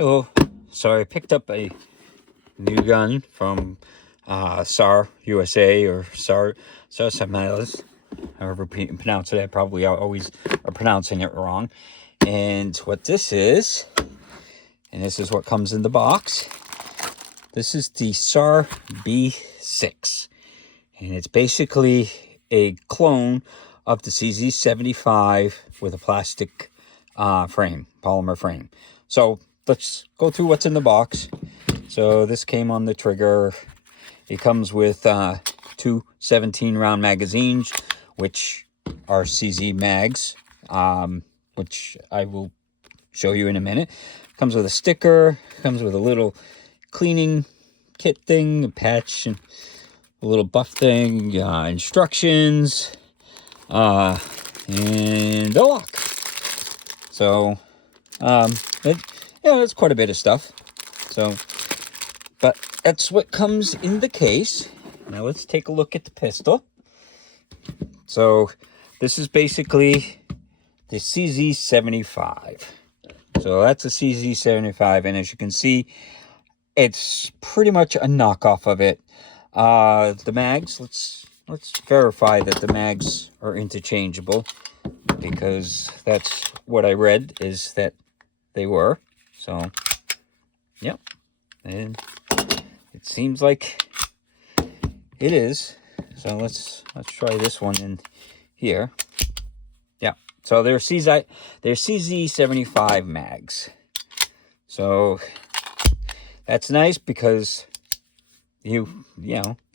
Hello. So I picked up a new gun from SAR USA or Sarsilmaz, however you pronounce it. I probably always are pronouncing it wrong. And what this is, and this is what comes in the box. This is the SAR B6, and it's basically a clone of the CZ75 with a plastic polymer frame. So let's go through what's in the box. So this came on the trigger. It comes with two 17-round magazines, which are CZ mags, which I will show you in a minute. Comes with a sticker. Comes with a little cleaning kit thing, a patch, and a little buff thing, instructions, and a lock. So, that's quite a bit of stuff. So, but that's what comes in the case. Now let's take a look at the pistol. So, this is basically the CZ75. So that's a CZ75, and as you can see, it's pretty much a knockoff of it. The mags, let's verify that the mags are interchangeable, because that's what I read is that they were. So, yep, and it seems like it is. So let's try this one in here. Yeah. So they're CZ75 mags. So that's nice because you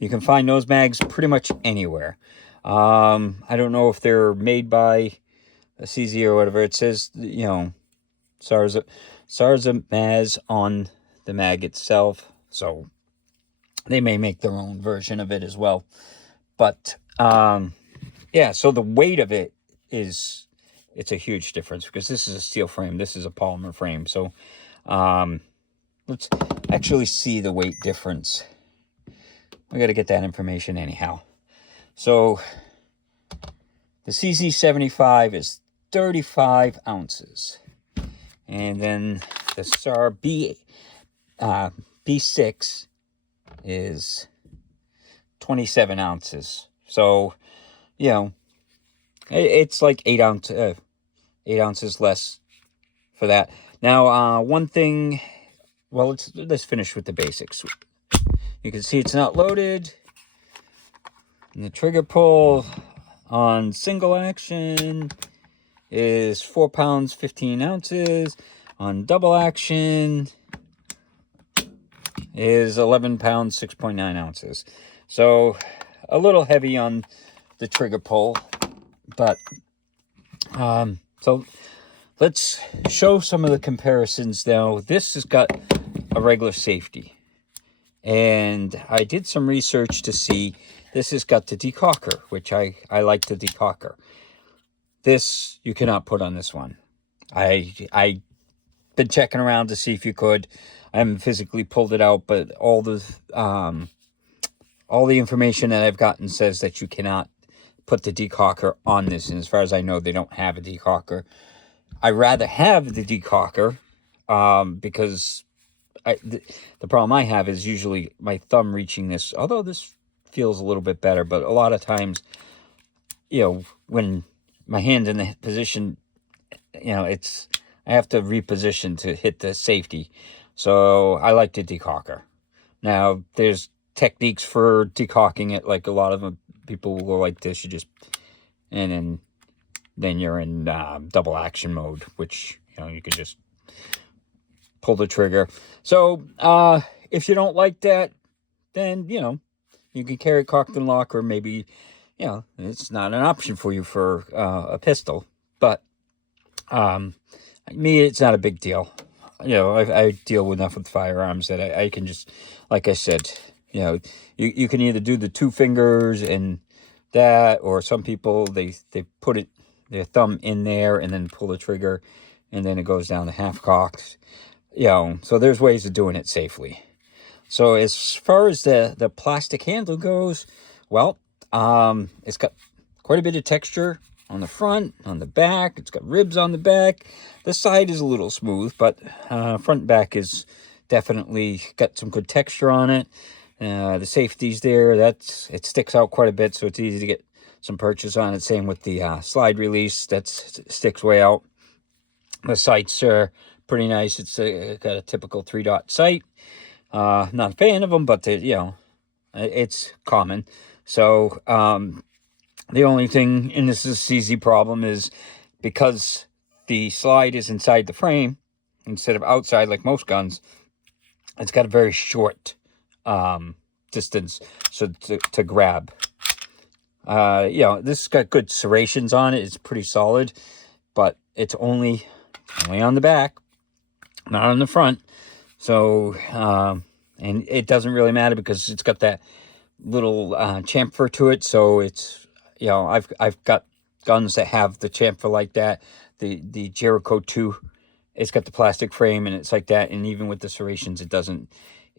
can find those mags pretty much anywhere. I don't know if they're made by a CZ or whatever. It says, Sarsilmaz on the mag itself. So they may make their own version of it as well. But so the weight of it it's a huge difference, because this is a steel frame, this is a polymer frame. So let's actually see the weight difference. We got to get that information anyhow. So the CZ75 is 35 ounces. And then the SAR B6 is 27 ounces. So, it's like 8 ounces less for that. Now, one thing, well, let's finish with the basics. You can see it's not loaded. And the trigger pull on single action is 4 pounds, 15 ounces. On double action is 11 pounds, 6.9 ounces. So a little heavy on the trigger pull, but so let's show some of the comparisons now. This has got a regular safety, and I did some research to see this has got the decocker, which I like the decocker. This you cannot put on this one. I been checking around to see if you could. I haven't physically pulled it out, but all the information that I've gotten says that you cannot put the decocker on this, and as far as I know, they don't have a decocker. I rather have the decocker because the problem I have is usually my thumb reaching this, although this feels a little bit better, but a lot of times, when my hand's in the position, I have to reposition to hit the safety. So I like the decocker. Now, there's techniques for decocking it, like a lot of them, people will go like this, and then you're in double action mode, which, you can just pull the trigger. So, if you don't like that, then, you can carry cocked and lock, or maybe, it's not an option for you for a pistol. But, me, it's not a big deal. I deal enough with firearms that I can just, like I said, you can either do the 2 fingers and that, or some people, they put their thumb in there and then pull the trigger, and then it goes down to half cocked. So there's ways of doing it safely. So as far as the plastic handle goes, well, it's got quite a bit of texture on the front, on the back. It's got ribs on the back. The side is a little smooth, but front and back is definitely got some good texture on it. The safety's there. It sticks out quite a bit, so it's easy to get some purchase on it. Same with the slide release. That sticks way out. The sights are pretty nice. It's got a typical 3-dot sight. Not a fan of them, but it's common. So the only thing, and this is a CZ problem, is because the slide is inside the frame instead of outside like most guns, it's got a very short distance to grab. This has got good serrations on it. It's pretty solid, but it's only on the back, not on the front. So and it doesn't really matter because it's got that little chamfer to it. So it's, I've got guns that have the chamfer like that. The Jericho 2, it's got the plastic frame and it's like that. And even with the serrations,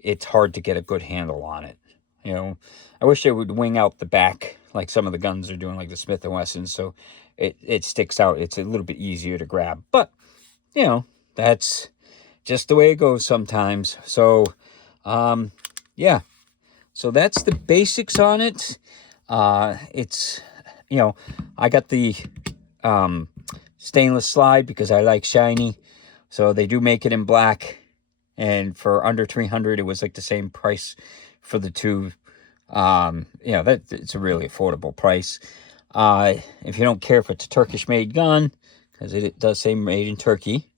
it's hard to get a good handle on it. I wish they would wing out the back like some of the guns are doing, like the Smith & Wesson, so it sticks out. It's a little bit easier to grab. But, that's just the way it goes sometimes. So, yeah. So that's the basics on it. It's, I got the stainless slide because I like shiny. So they do make it in black. And for under $300, it was like the same price for the two. It's a really affordable price. If you don't care if it's a Turkish-made gun, because it does say made in Turkey,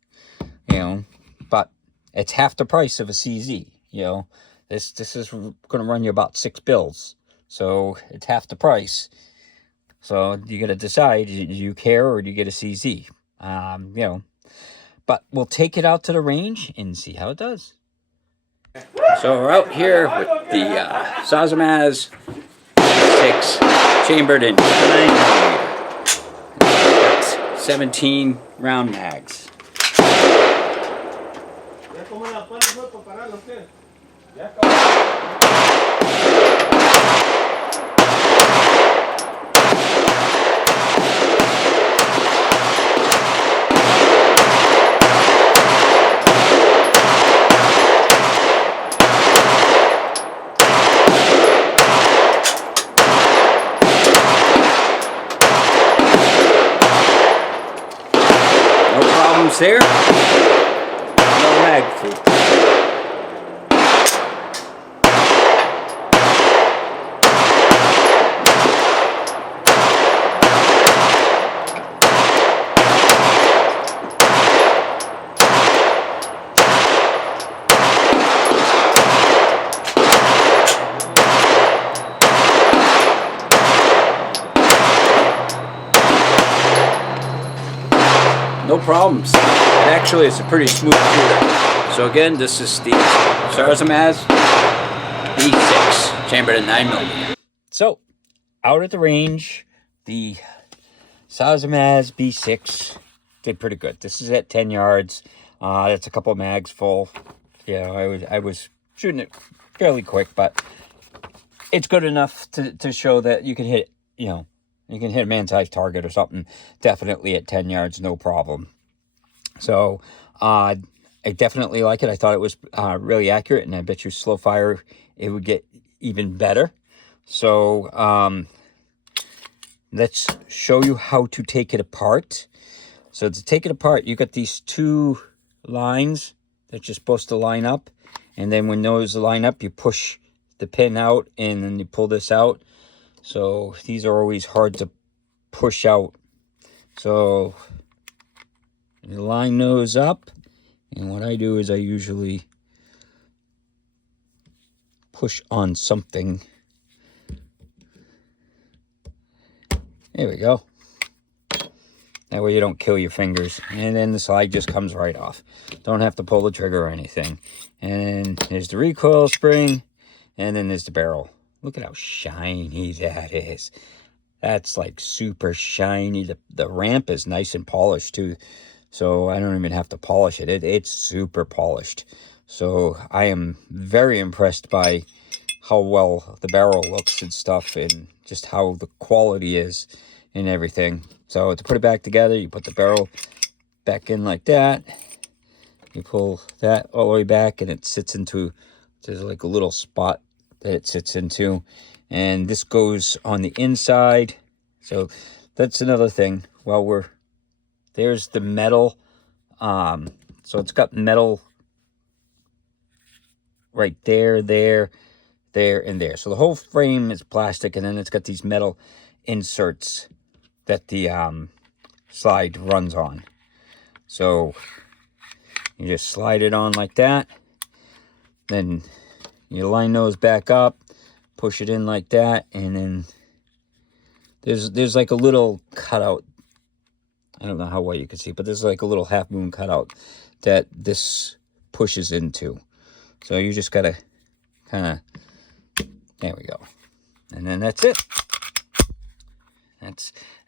but it's half the price of a CZ. This is going to run you about $6. So it's half the price. So you got to decide, do you care or do you get a CZ? But we'll take it out to the range and see how it does. So we're out here with the Sarsilmaz B6 chambered in 9mm. 17 round mags. There, no mag food. No problems. It actually is a pretty smooth shooter. So again, this is the Sarsilmaz B6 chambered in 9mm. So out at the range, the Sarsilmaz B6 did pretty good. This is at 10 yards. That's a couple of mags full. I was shooting it fairly quick, but it's good enough to show that you can hit, you can hit a man-sized target or something, definitely at 10 yards, no problem. So, I definitely like it. I thought it was really accurate, and I bet you slow fire, it would get even better. So, let's show you how to take it apart. So, to take it apart, you got these two lines that you're supposed to line up. And then when those line up, you push the pin out, and then you pull this out. So these are always hard to push out. So you line those up, and what I do is I usually push on something. There we go. That way you don't kill your fingers. And then the slide just comes right off. Don't have to pull the trigger or anything. And there's the recoil spring, and then there's the barrel. Look at how shiny that is. That's like super shiny. The ramp is nice and polished too. So I don't even have to polish it. It's super polished. So I am very impressed by how well the barrel looks and stuff, and just how the quality is. and everything. So to put it back together, you put the barrel back in like that. You pull that all the way back, and it sits into, there's like a little spot that it sits into. And this goes on the inside. So that's another thing. Well, there's the metal. So it's got metal right there, there, and there. So the whole frame is plastic, and then it's got these metal inserts that the slide runs on. So you just slide it on like that. Then you line those back up, push it in like that, and then there's like a little cutout. I don't know how well you can see, but there's like a little half moon cutout that this pushes into. So you just gotta kind of, there we go. And then that's it.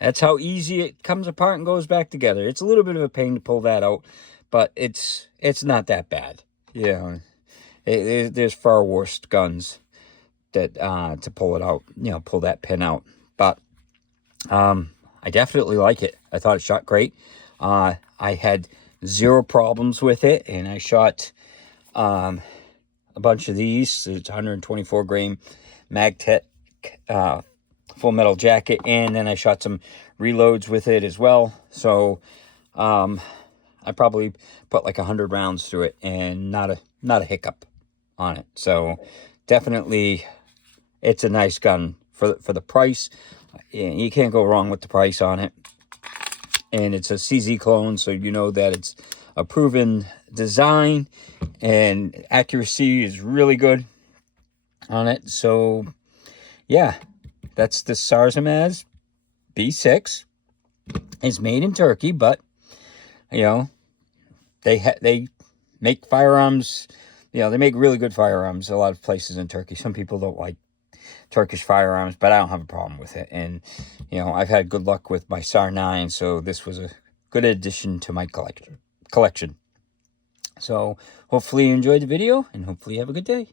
That's how easy it comes apart and goes back together. It's a little bit of a pain to pull that out, but it's not that bad. You know, there's far worse guns that to pull it out, you know, pull that pin out. But I definitely like it. I thought it shot great. I had 0 problems with it, and I shot a bunch of these. It's 124 grain Magtech full metal jacket, and then I shot some reloads with it as well. So I probably put like 100 rounds through it, and not a hiccup on it. So definitely, it's a nice gun for the price. You can't go wrong with the price on it. And it's a CZ clone, so you know that it's a proven design, and accuracy is really good on it. So yeah, that's the Sarsilmaz B6. It's made in Turkey, but you know, they make firearms. You know, they make really good firearms a lot of places in Turkey. Some people don't like Turkish firearms, but I don't have a problem with it. And you know, I've had good luck with my SAR 9, so this was a good addition to my collection. So hopefully you enjoyed the video, and hopefully you have a good day.